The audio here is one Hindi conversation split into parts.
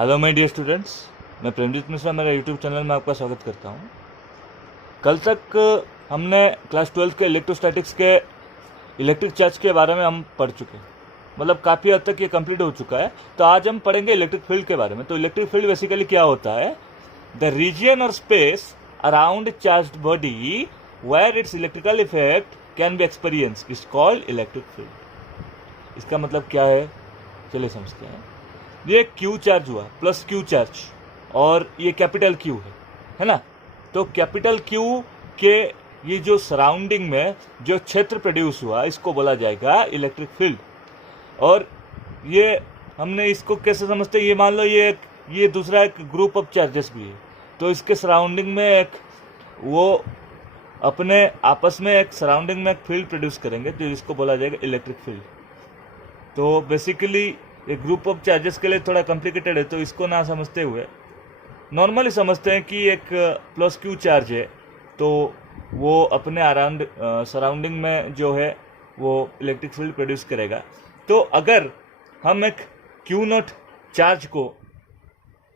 हेलो माय डियर स्टूडेंट्स, मैं प्रेमजीत मिश्रा मेरा यूट्यूब चैनल में आपका स्वागत करता हूं। कल तक हमने क्लास 12 के इलेक्ट्रोस्टैटिक्स के इलेक्ट्रिक चार्ज के बारे में हम पढ़ चुके हैं, मतलब काफ़ी हद तक ये कंप्लीट हो चुका है। तो आज हम पढ़ेंगे इलेक्ट्रिक फील्ड के बारे में। तो इलेक्ट्रिक फील्ड बेसिकली क्या होता है? द रीजन और space around charged body where its electrical effect can be experience is called electric field. इसका मतलब क्या है, चलिए समझते हैं। ये क्यू चार्ज हुआ, प्लस क्यू चार्ज, और ये कैपिटल क्यू है ना। तो कैपिटल क्यू के ये जो सराउंडिंग में जो क्षेत्र प्रोड्यूस हुआ इसको बोला जाएगा इलेक्ट्रिक फील्ड। और ये हमने इसको कैसे समझते हैं, ये मान लो ये दूसरा एक ग्रुप ऑफ चार्जेस भी है, तो इसके सराउंडिंग में एक वो अपने आपस में एक सराउंडिंग में एक फील्ड प्रोड्यूस करेंगे, तो इसको बोला जाएगा इलेक्ट्रिक फील्ड। तो बेसिकली एक ग्रुप ऑफ चार्जेस के लिए थोड़ा कॉम्प्लिकेटेड है, तो इसको ना समझते हुए नॉर्मली समझते हैं कि एक प्लस क्यू चार्ज है, तो वो अपने अराउंड सराउंडिंग में जो है वो इलेक्ट्रिक फील्ड प्रोड्यूस करेगा। तो अगर हम एक क्यू नॉट चार्ज को,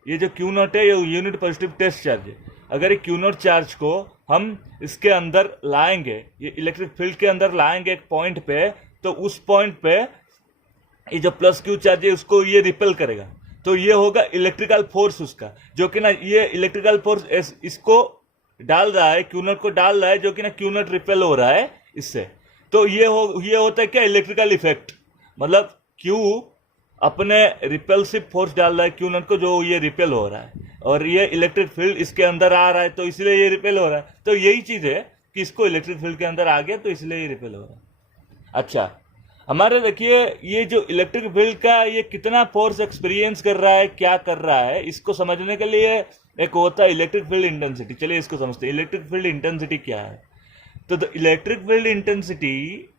ये जो क्यू नॉट है ये यूनिट पॉजिटिव टेस्ट चार्ज है, अगर ये क्यू नॉट चार्ज को हम इसके अंदर लाएंगे, ये इलेक्ट्रिक फील्ड के अंदर लाएंगे एक पॉइंट पे, तो उस पॉइंट पे ये जो प्लस क्यू चार्ज है उसको ये रिपेल करेगा। तो ये होगा इलेक्ट्रिकल फोर्स उसका, जो कि ना ये इलेक्ट्रिकल फोर्स इसको डाल रहा है, क्यू नॉट को डाल रहा है, जो कि ना क्यू नॉट रिपेल हो रहा है इससे। तो ये होता है क्या, इलेक्ट्रिकल इफेक्ट। मतलब क्यू अपने रिपेल्सिव फोर्स डाल रहा है क्यू नॉट को, जो ये रिपेल हो रहा है, और ये इलेक्ट्रिक फील्ड इसके अंदर आ रहा है, तो इसलिए ये रिपेल हो रहा है। तो यही चीज है कि इसको इलेक्ट्रिक फील्ड के अंदर आ गया, तो इसलिए ये रिपेल हो रहा है। अच्छा, हमारे देखिए ये जो इलेक्ट्रिक फील्ड का ये कितना फोर्स एक्सपीरियंस कर रहा है, क्या कर रहा है, इसको समझने के लिए एक होता है इलेक्ट्रिक फील्ड इंटेंसिटी। चलिए इसको समझते हैं, इलेक्ट्रिक फील्ड इंटेंसिटी क्या है। तो the electric field intensity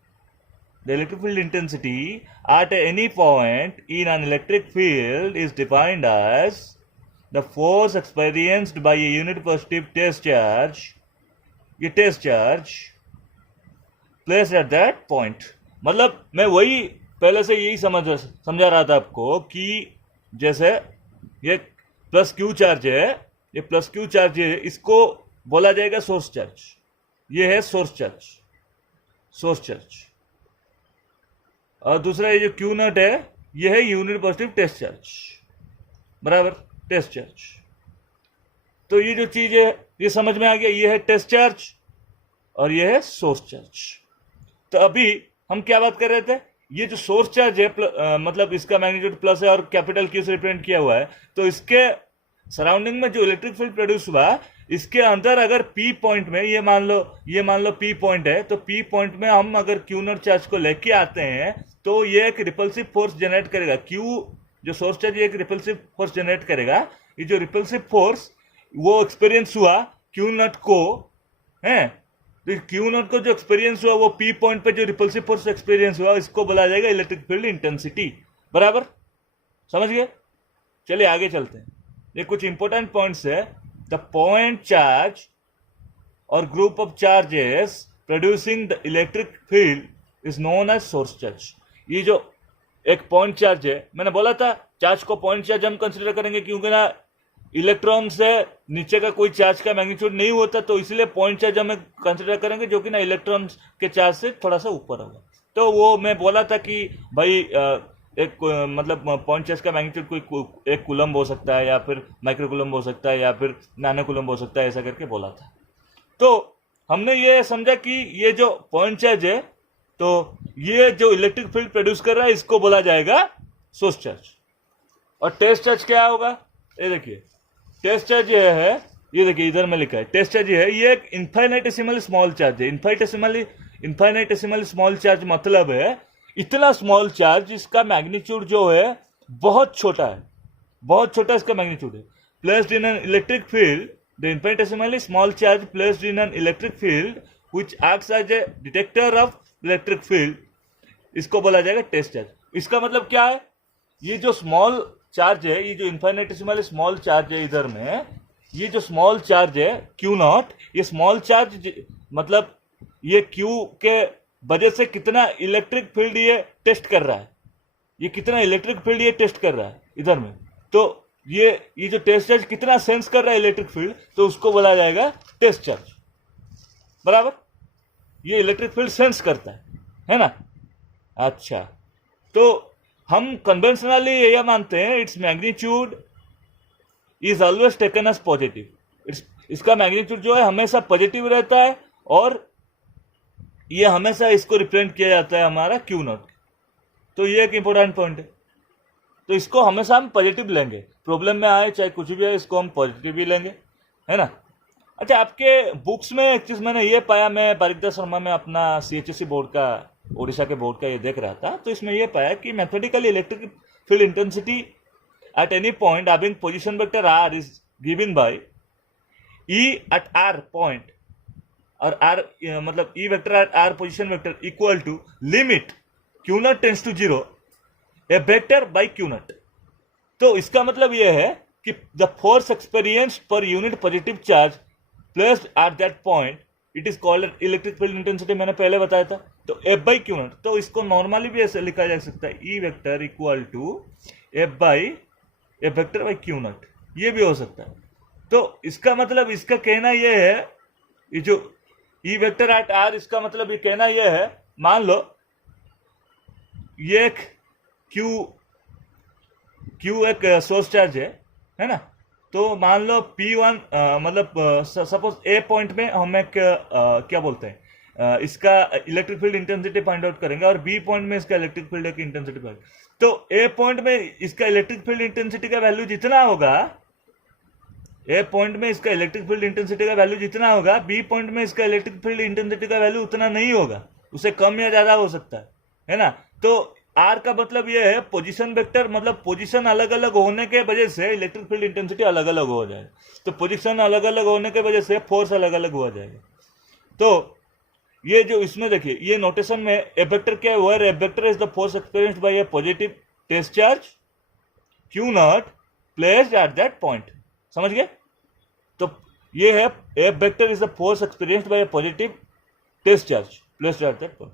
at any point in an electric field is defined as the force experienced by a unit positive test charge, ये test charge placed at that point। मतलब मैं वही पहले से यही समझा रहा था आपको कि जैसे ये प्लस क्यू चार्ज है, ये प्लस क्यू चार्ज है, इसको बोला जाएगा सोर्स चार्ज। ये है सोर्स चार्ज। और दूसरा ये जो क्यू नॉट है ये है यूनिट पॉजिटिव टेस्ट चार्ज, बराबर, टेस्ट चार्ज। तो ये जो चीज है ये समझ में आ गया, ये है टेस्ट चार्ज और ये है सोर्स चार्ज। तो अभी हम क्या बात कर रहे थे, ये जो सोर्स चार्ज है मतलब इसका मैग्नीट्यूड प्लस है और कैपिटल क्यू से रिप्रेजेंट किया हुआ है, तो इसके सराउंडिंग में जो इलेक्ट्रिक फील्ड प्रोड्यूस हुआ इसके अंदर अगर पी पॉइंट में, ये मान लो पी पॉइंट है, तो पी पॉइंट में हम अगर क्यू नॉट चार्ज को लेके आते हैं तो ये एक रिपल्सिव फोर्स जनरेट करेगा। क्यू जो सोर्स चार्ज एक रिपल्सिव फोर्स जनरेट करेगा। ये जो रिपल्सिव फोर्स वो एक्सपीरियंस हुआ क्यू नॉट को है, तो क्यू नॉट को जो एक्सपीरियंस हुआ वो पी पॉइंट पे जो रिपल्सिव फोर्स एक्सपीरियंस हुआ इसको बोला जाएगा इलेक्ट्रिक फील्ड इंटेंसिटी, बराबर, समझ गए। चलिए आगे चलते हैं। ये कुछ इंपॉर्टेंट पॉइंट्स है। द पॉइंट चार्ज और group of charges producing the electric field is known as source charge. ये जो एक पॉइंट चार्ज है, मैंने बोला था चार्ज को पॉइंट चार्ज हम कंसीडर करेंगे क्योंकि ना इलेक्ट्रॉन से नीचे का कोई चार्ज का मैग्नीट्यूड नहीं होता, तो इसलिए पॉइंट चार्ज हम कंसीडर करेंगे जो कि ना इलेक्ट्रॉन के चार्ज से थोड़ा सा ऊपर होगा। तो वो मैं बोला था कि भाई एक मतलब पॉइंट चार्ज का मैग्नीट्यूड कोई एक कूलम्ब हो सकता है, या फिर माइक्रो कूलम्ब हो सकता है, या फिर नैनो कूलम्ब हो सकता है, ऐसा करके बोला था। तो हमने ये समझा कि ये जो पॉइंट चार्ज है, तो ये जो इलेक्ट्रिक फील्ड प्रोड्यूस कर रहा है इसको बोला जाएगा सोर्स चार्ज। और टेस्ट चार्ज क्या होगा, ये देखिए टेस्ट चार्ज ये है, ये देखिए इधर में लिखा है टेस्ट चार्ज ये है, ये एक इन्फाइनेटेसिमल स्मॉल चार्ज है। इन्फाइनेटेसिमल स्मॉल चार्ज मतलब है इतना स्मॉल चार्ज जिसका मैग्नीट्यूड जो है बहुत छोटा है, बहुत छोटा इसका मैग्नीट्यूड है। Placed in an electric field, the infinitesimally small charge placed in an electric field which acts as a detector of electric field, इसको बोला जाएगा टेस्ट चार्ज। इसका मतलब क्या है, ये जो स्मॉल चार्ज है, ये जो इन्फाइनेटेसिमल स्मॉल चार्ज है इधर में, ये जो स्मॉल चार्ज है क्यू नॉट, ये स्मॉल चार्ज मतलब ये क्यू के वजह से कितना इलेक्ट्रिक फील्ड ये टेस्ट कर रहा है, ये कितना इलेक्ट्रिक फील्ड ये टेस्ट कर रहा है इधर में। तो ये जो टेस्ट चार्ज कितना सेंस कर रहा है इलेक्ट्रिक फील्ड, तो उसको बोला जाएगा टेस्ट चार्ज, बराबर। ये इलेक्ट्रिक फील्ड सेंस करता है ना। अच्छा, तो हम कन्वेंशनली यह मानते हैं its magnitude is always taken as positive. इसका मैग्नीट्यूड जो है हमेशा पॉजिटिव रहता है, और ये हमेशा इसको रिप्रेजेंट किया जाता है हमारा क्यू नॉट। तो ये एक इंपॉर्टेंट पॉइंट है, तो इसको हमेशा हम पॉजिटिव लेंगे, प्रॉब्लम में आए चाहे कुछ भी है, इसको हम पॉजिटिव ही लेंगे, है ना। अच्छा, आपके बुक्स में एक चीज़ मैंने ये पाया, मैं बारिकदास शर्मा में अपना CHSE बोर्ड का, उड़ीसा के बोर्ड का ये देख रहा था, तो इसमें ये पाया कि mathematically electric field intensity at any point having position vector r is given by E at r point, और r मतलब E vector at r position vector equal to limit Q naught tends to 0 A vector by Q naught. तो इसका मतलब यह है कि the force experienced per unit positive charge placed at that point it is called electric field intensity, मैंने पहले बताया था। तो F बाई Q नॉट, तो इसको नॉर्मली भी ऐसे लिखा जा सकता है, E vector equal to F vector by Q naught, ये भी हो सकता है। तो इसका मतलब, इसका कहना यह है, ये जो E वेक्टर एट R, इसका मतलब ये कहना यह है, मान लो ये एक Q एक सोर्स चार्ज है ना। तो मान लो P1 मतलब सपोज A पॉइंट में हम एक क्या बोलते हैं, इसका electric field intensity find out करेंगे, और B पॉइंट में इसका इलेक्ट्रिक फील्ड की इंटेंसिटी फाइंड। तो A पॉइंट में इसका इलेक्ट्रिक फील्ड इंटेंसिटी का वैल्यू जितना होगा, A पॉइंट में इसका इलेक्ट्रिक फील्ड इंटेंसिटी का वैल्यू जितना होगा, B पॉइंट में इसका इलेक्ट्रिक फील्ड इंटेंसिटी का वैल्यू उतना नहीं होगा, उससे कम या ज्यादा हो सकता है ना। तो R का मतलब यह है पोजीशन वेक्टर, मतलब पोजीशन अलग अलग होने के वजह से इलेक्ट्रिक फील्ड इंटेंसिटी अलग अलग हो जाएगा। तो पोजीशन अलग अलग होने के वजह से फोर्स अलग अलग हो जाएगा। तो ये जो इसमें देखिए, ये नोटेशन में F वेक्टर क्या है, where F vector is the force experienced by a positive test charge Q naught placed at that point, समझ गए। तो ये है F vector is the force experienced by a positive test charge placed at that point,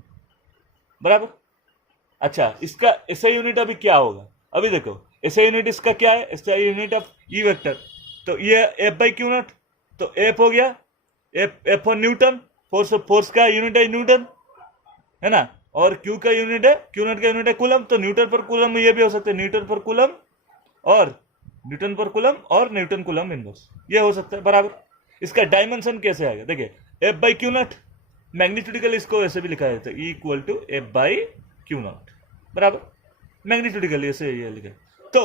बराबर। अच्छा, इसका एसआई यूनिट अभी क्या होगा, अभी देखो एसआई यूनिट इसका क्या है, SI unit of E vector, तो ये F बाई Q नॉट, तो F हो गया, F फॉर न्यूटन, फोर्स का यूनिट है न्यूटन, है ना, और Q का यूनिट है, Q नॉट का यूनिट है कूलम। तो न्यूटन पर कूलम में ये भी हो सकता है, न्यूटन पर कूलम और न्यूटन कूलम इनवर्स, ये हो सकता है, बराबर। इसका डायमेंशन कैसे आएगा, देखिए F by Q naught, magnitudically इसको ऐसे भी लिखा जाता है, E equal to F by Q naught, बराबर। मैग्नीट्यूडिकल ऐसे ये लिखा। तो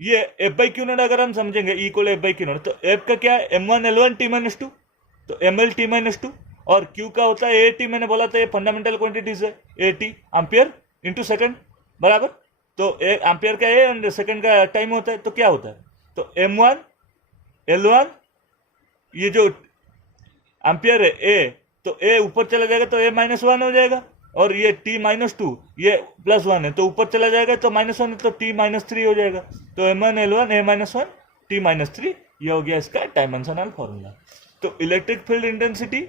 ये F बाई Q नॉट अगर हम समझेंगे, E equal F by Q naught, तो F का क्या है, M1 L1 T माइनस 2, तो ML T माइनस 2, और Q का होता है AT, मैंने बोला था ये फंडामेंटल क्वांटिटीज है, AT एम्पियर इंटू सेकंड, बराबर। तो एम्पियर का ए एंड सेकंड का टाइम होता है, तो क्या होता है, तो M1 L1, ये जो एम्पियर है A, तो A ऊपर चला जाएगा तो A माइनस 1 हो जाएगा, और ये T माइनस 2 ये प्लस 1 है, तो ऊपर चला जाएगा तो माइनस 1 है, तो T माइनस 3 हो जाएगा। तो M1 L1 A minus 1 T minus 3, ये हो गया इसका डायमेंशनल फॉर्मूला। तो electric field intensity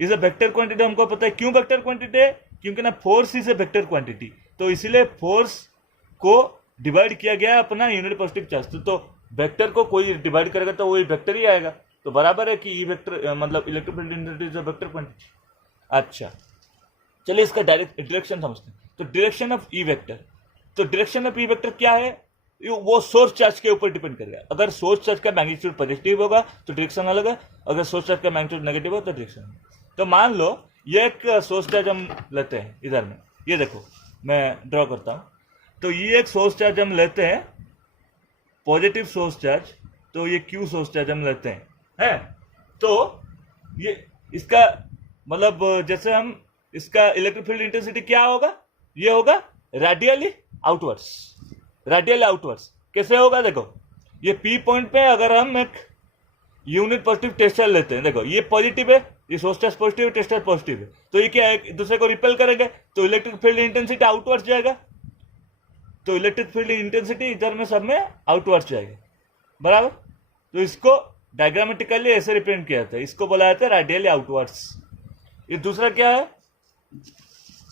is a vector quantity, हमको पता है क्यों वेक्टर क्वांटिटी है, क्योंकि ना force is a vector quantity, तो इसीलिए फोर्स को डिवाइड किया गया अपना यूनिट पॉजिटिव चार्ज। तो वेक्टर को कोई डिवाइड करेगा तो वही वेक्टर ही आएगा, तो बराबर है कि ई वेक्टर मतलब electric field intensity is a vector quantity. अच्छा, चलिए इसका डायरेक्ट डायरेक्शन समझते हैं। तो डायरेक्शन ऑफ ई वेक्टर, तो डायरेक्शन ऑफ ई वेक्टर क्या है, वो सोर्स चार्ज के ऊपर डिपेंड करेगा। अगर सोर्स चार्ज का मैग्नीट्यूड पॉजिटिव होगा तो डायरेक्शन अलग है, अगर सोर्स चार्ज का मैग्नीट्यूड नेगेटिव हो तो डायरेक्शन। तो मान लो ये एक सोर्स चार्ज हम लेते हैं, इधर में ये देखो मैं ड्रॉ करता हूं, तो ये एक सोर्स चार्ज हम लेते हैं, पॉजिटिव सोर्स चार्ज, तो ये क्यू सोर्स चार्ज हम लेते हैं तो ये इसका मतलब जैसे हम इसका इलेक्ट्रिक फील्ड इंटेंसिटी क्या होगा, ये होगा रेडियली आउटवर्ड्स, रेडियली आउटवर्ड्स। कैसे होगा, देखो ये पी पॉइंट पे अगर हम एक यूनिट पॉजिटिव टेस्ट चार्ज लेते हैं, देखो ये पॉजिटिव है, ये सोर्स चार्ज पॉजिटिव है, टेस्ट चार्ज पॉजिटिव है, तो ये क्या है, एक दूसरे को रिपेल करेंगे, तो इलेक्ट्रिक फील्ड इंटेंसिटी आउटवर्ड्स जाएगा, तो इलेक्ट्रिक फील्ड इंटेंसिटी इधर में सब में आउटवर्ड्स जाएगा, बराबर। तो इसको डायग्रामेटिकली ऐसे रिप्रेजेंट किया जाता है, इसको बोला जाता है रेडियली आउटवर्ड्स। ये दूसरा क्या है,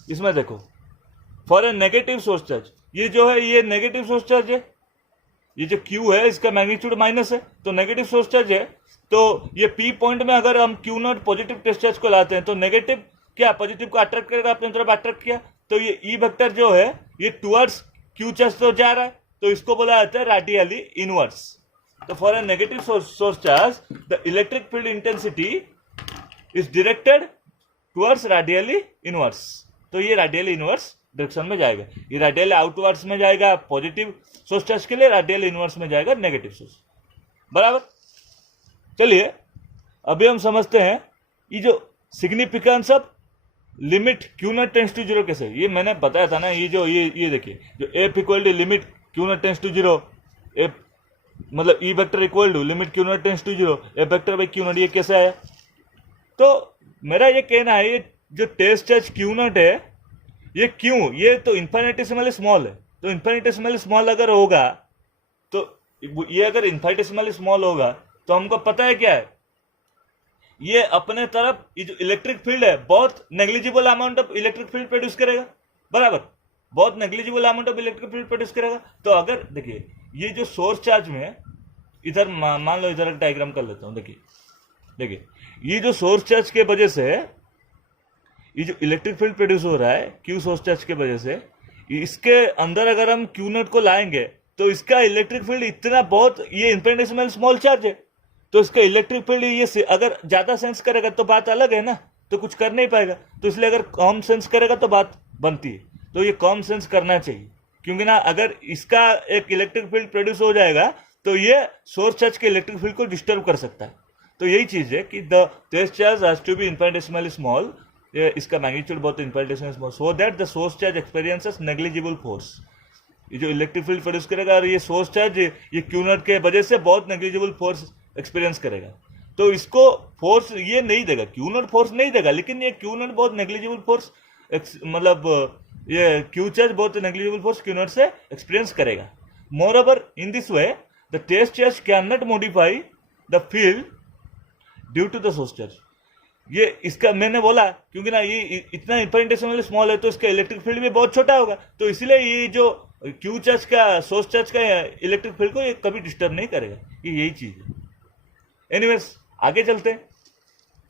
इसमें देखो for a negative source charge, ये जो है ये नेगेटिव सोर्स चार्ज है, ये जो Q है इसका मैग्नीट्यूड माइनस है, तो नेगेटिव सोर्स चार्ज है। तो ये P पॉइंट में अगर हम Q naught positive test charge को लाते हैं तो नेगेटिव क्या पॉजिटिव को अट्रैक्ट करेगा, अपने तरफ अट्रैक्ट किया, तो ये E वेक्टर जो है ये टुवर्ड्स Q चार्ज तो जा रहा है, तो इसको बोला जाता है रेडियली इनवर्स। तो for a negative source charge the electric field intensity is directed towards radially inverse. तो ये रेडियली इनवर्स डायरेक्शन में जाएगा, ये रेडियल आउटवर्ड्स में जाएगा पॉजिटिव सोर्स चार्ज के लिए, रेडियल इनवर्स में जाएगा नेगेटिव सोर्स, बराबर। चलिए अभी हम समझते हैं ये जो significance of limit Q naught tends to 0 कैसे, ये मैंने बताया था ना, ये जो ये देखिए जो F equal to limit Q naught tends to 0, F मतलब E vector equal to limit Q naught tends to 0 F vector by Q naught, ये कैसे आया। तो मेरा ये कहना है ये जो टेस्ट चार्ज Q नॉट है ये क्यों, ये तो इन्फिनिटेसिमली स्मॉल है, तो इन्फिनिटेसिमली स्मॉल अगर होगा तो ये अगर इन्फिनिटेसिमली स्मॉल होगा तो हमको पता है क्या है, ये अपने तरफ ये जो इलेक्ट्रिक फील्ड है बहुत negligible amount of electric field produce करेगा, बराबर, बहुत negligible amount of electric field produce करेगा। तो अगर देखिए ये जो सोर्स चार्ज में इधर मान लो इधर एक डायग्राम कर लेता हूं, देखिए ये जो सोर्स चार्ज के वजह से ये जो इलेक्ट्रिक फील्ड प्रोड्यूस हो रहा है Q सोर्स चार्ज के वजह से, इसके अंदर अगर हम Q नॉट को लाएंगे तो इसका इलेक्ट्रिक फील्ड इतना बहुत, ये इन्फिनिटेसिमल स्मॉल चार्ज है, तो इसका इलेक्ट्रिक फील्ड ये अगर ज्यादा सेंस करेगा तो बात अलग है ना, तो कुछ कर नहीं पाएगा, तो इसलिए अगर कम सेंस करेगा तो बात बनती है, तो ये कम सेंस करना चाहिए, क्योंकि ना अगर इसका एक इलेक्ट्रिक फील्ड प्रोड्यूस हो जाएगा तो ये सोर्स चार्ज के इलेक्ट्रिक फील्ड को डिस्टर्ब कर सकता है। तो यही चीज है कि the test charge has to be infinitesimally small, इसका मैग्नीट्यूड बहुत infinitesimally small, so that the source charge experiences negligible force. ये जो इलेक्ट्रिक फील्ड प्रोड्यूस करेगा और ये सोर्स चार्ज ये Q नॉट के वजह से बहुत नेग्लिजिबल फोर्स एक्सपीरियंस करेगा, तो इसको फोर्स ये नहीं देगा, Q नॉट फोर्स नहीं देगा, लेकिन ये Q नॉट बहुत नेग्लिजिबल फोर्स मतलब ये Q चार्ज बहुत नेग्लिजिबल फोर्स Q नॉट से एक्सपीरियंस करेगा। Moreover in this way the test charge cannot modify the field due to the source charge. ये इसका मैंने बोला क्योंकि ना ये इतना इन्फिनिटेसिमली स्मॉल है तो इसका इलेक्ट्रिक फील्ड भी बहुत छोटा होगा, तो इसलिए ये जो Q चार्ज का सोर्स चार्ज का इलेक्ट्रिक फील्ड को ये कभी डिस्टर्ब नहीं करेगा, ये यही चीज है। एनीवेज आगे चलते हैं।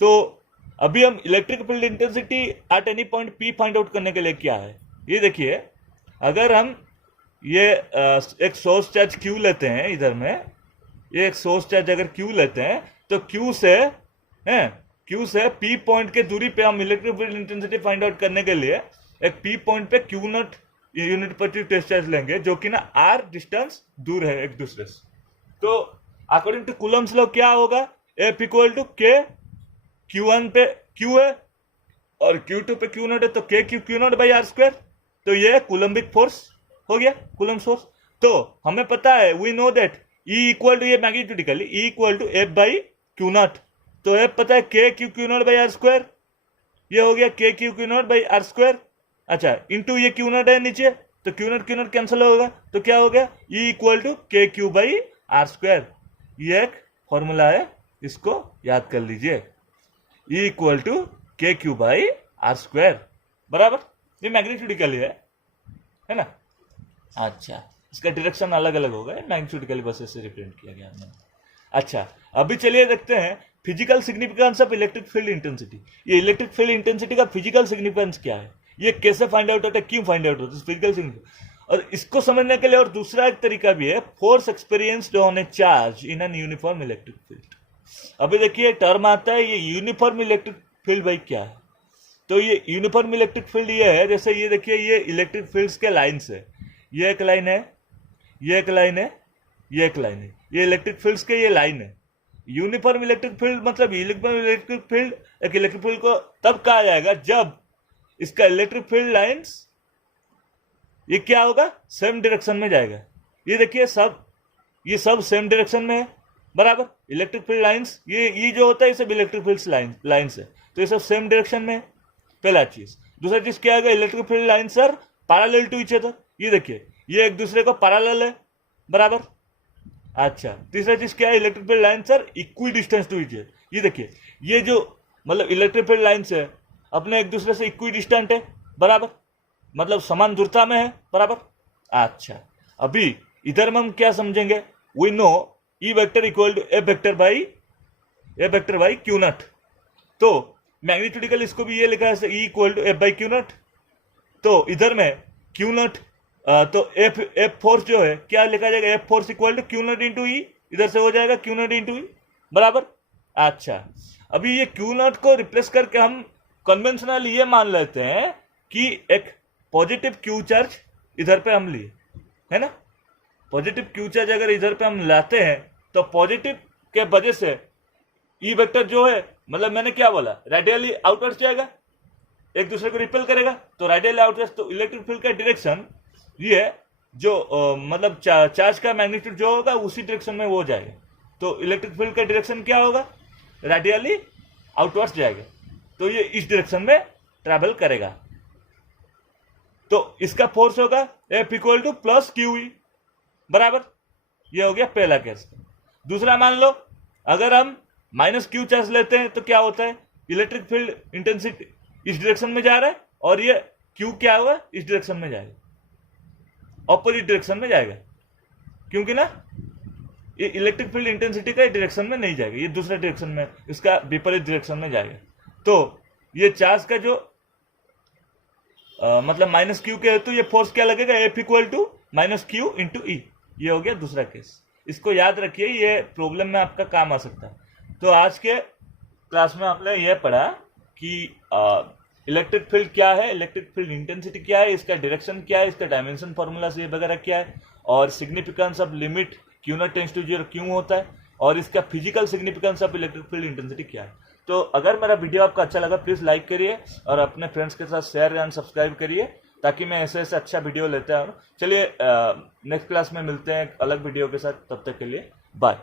तो अभी हम electric field intensity at any point P find out करने के लिए क्या है, ये देखिए अगर हम ये एक सोर्स चार्ज Q लेते हैं, इधर में ये एक सोर्स चार्ज अगर Q लेते हैं तो Q से P पॉइंट के दूरी पे हम electric field intensity find out करने के लिए एक P पॉइंट पे Q नॉट यूनिट पर टेस्ट चार्ज लेंगे जो कि ना R डिस्टेंस दूर है एक दूसरे से। तो अकॉर्डिंग टू कूलम्स लॉ क्या होगा, F equal to K, Q1 पे Q है और Q2 पे Q नॉट है, तो Q naught by R square, तो ये कूलम्बिक फोर्स हो गया, कूलम फोर्स। तो हमें पता है we know that E equal to ये magnetically E equal to F by Q naught, तो F पता है Q naught by R square, ये हो गया Q naught by R square. अच्छा इंटू ये Q नॉट है नीचे, तो Q नॉट कैंसिल होगा, तो क्या हो गया E equal to KQ by R square. ये एक फॉर्मूला है, इसको याद कर लीजिए, E equal to KQ by R square, बराबर। ये मैग्नेटिकली है ना। अच्छा इसका डायरेक्शन अलग अलग होगा, मैग्नेटिकली बस ऐसे रिप्रेजेंट किया गया हमने। अच्छा अभी चलिए देखते हैं physical significance of electric field intensity. ये इलेक्ट्रिक फील्ड इंटेंसिटी का फिजिकल सिग्निफिकेंस क्या है, ये कैसे फाइंड आउट होता है, क्यों फाइंड आउट होता है फिजिकल सिग्निफिकेंस। और इसको समझने के लिए और दूसरा एक तरीका भी है, force experienced on A charge in an uniform electric field. अभी देखिए टर्म आता है ये यूनिफॉर्म इलेक्ट्रिक फील्ड भाई क्या है, तो ये यूनिफॉर्म इलेक्ट्रिक फील्ड ये है, जैसे ये देखिए ये इलेक्ट्रिक फील्ड्स के लाइन्स है, ये एक लाइन है, ये एक लाइन है, ये एक लाइन है, ये इलेक्ट्रिक फील्ड्स के ये लाइन है। यूनिफॉर्म इलेक्ट्रिक फील्ड मतलब यूनिफॉर्म इलेक्ट्रिक फील्ड, एक इलेक्ट्रिक फील्ड को तब कहा जाएगा जब इसका इलेक्ट्रिक फील्ड लाइंस ये क्या होगा, सेम डायरेक्शन में जाएगा। ये देखिए ये सब सेम डायरेक्शन में है, बराबर। इलेक्ट्रिक फील्ड लाइंस ये जो होता है ये सब इलेक्ट्रिक फील्ड लाइंस है, तो ये सब सेम डायरेक्शन में है, पहला चीज। दूसरा चीज क्या है, electric field lines are parallel to each other, ये देखिए ये एक दूसरे को पैरेलल है, बराबर। अच्छा तीसरा चीज क्या है, electric field lines are equidistance to each other, ये देखिए ये जो मतलब इलेक्ट्रिक फील्ड लाइंस है अपने एक दूसरे से इक्वी डिस्टेंट है, बराबर, मतलब समान दूरता में है, बराबर। अच्छा अभी इधर में हम क्या समझेंगे, we know E vector equal to A vector by Q naught. तो मैग्नीट्यूडिकल इसको भी ये लिखा है E equal to F by Q naught. तो इधर में क्यू नॉट तो एफ फोर्स जो है क्या लिखा जाएगा, F force equal to Q naught into E, इधर से हो जाएगा क्यू नॉट इंटू ई बराबर। अच्छा, अभी ये क्यू नॉट को रिप्लेस करके हम कन्वेंशनल ये मान लेते हैं कि एक पॉजिटिव क्यू चार्ज इधर पे हम लिए, है ना। पॉजिटिव क्यू चार्ज अगर इधर पे हम लाते हैं तो पॉजिटिव के वजह से ई वेक्टर जो है, मतलब मैंने क्या बोला, रेडियली आउटवर्ड्स जाएगा, एक दूसरे को रिपेल करेगा। तो रेडियली आउटवर्ड्स, तो इलेक्ट्रिक फील्ड का डायरेक्शन ये जो मतलब चार्ज का मैग्नीट्यूड जो होगा उसी डायरेक्शन में वो जाएगा। तो इलेक्ट्रिक फील्ड का डायरेक्शन क्या होगा, रेडियली आउटवर्ड्स जाएगा। तो ये इस डायरेक्शन में ट्रैवल करेगा। तो इसका फोर्स होगा F equal two plus Q E बराबर। ये हो गया पहला केस। दूसरा मान लो अगर हम माइनस क्यू चार्ज लेते हैं तो क्या होता है, इलेक्ट्रिक फील्ड इंटेंसिटी इस डायरेक्शन में जा रहा है और ये क्यू क्या हुआ, इस डायरेक्शन में जाएगा, ऑपोजिट डायरेक्शन में जाएगा, क्योंकि ना ये इलेक्ट्रिक फील्ड इंटेंसिटी का डायरेक्शन में नहीं जाएगा, ये दूसरे डायरेक्शन में, इसका विपरीत डायरेक्शन में जाएगा। तो ये चार्ज का जो मतलब माइनस क्यू के हेतु ये फोर्स क्या लगेगा, F equal to minus Q into E. ये हो गया दूसरा केस। इसको याद रखिए, ये प्रॉब्लम में आपका काम आ सकता है। तो आज के क्लास में आपने ये पढ़ा कि इलेक्ट्रिक फील्ड क्या है, इलेक्ट्रिक फील्ड इंटेंसिटी क्या है, इसका डायरेक्शन क्या है, इसका डायमेंशन फॉर्मूला से वगैरह क्या है, और significance of limit Q naught tends to 0 क्यों होता है, और इसका physical significance of electric field intensity क्या है। तो अगर मेरा वीडियो आपको अच्छा लगा प्लीज़ लाइक करिए और अपने फ्रेंड्स के साथ शेयर एंड सब्सक्राइब करिए, ताकि मैं ऐसे ऐसे अच्छा वीडियो लेता हूँ। चलिए नेक्स्ट क्लास में मिलते हैं एक अलग वीडियो के साथ, तब तक के लिए बाय।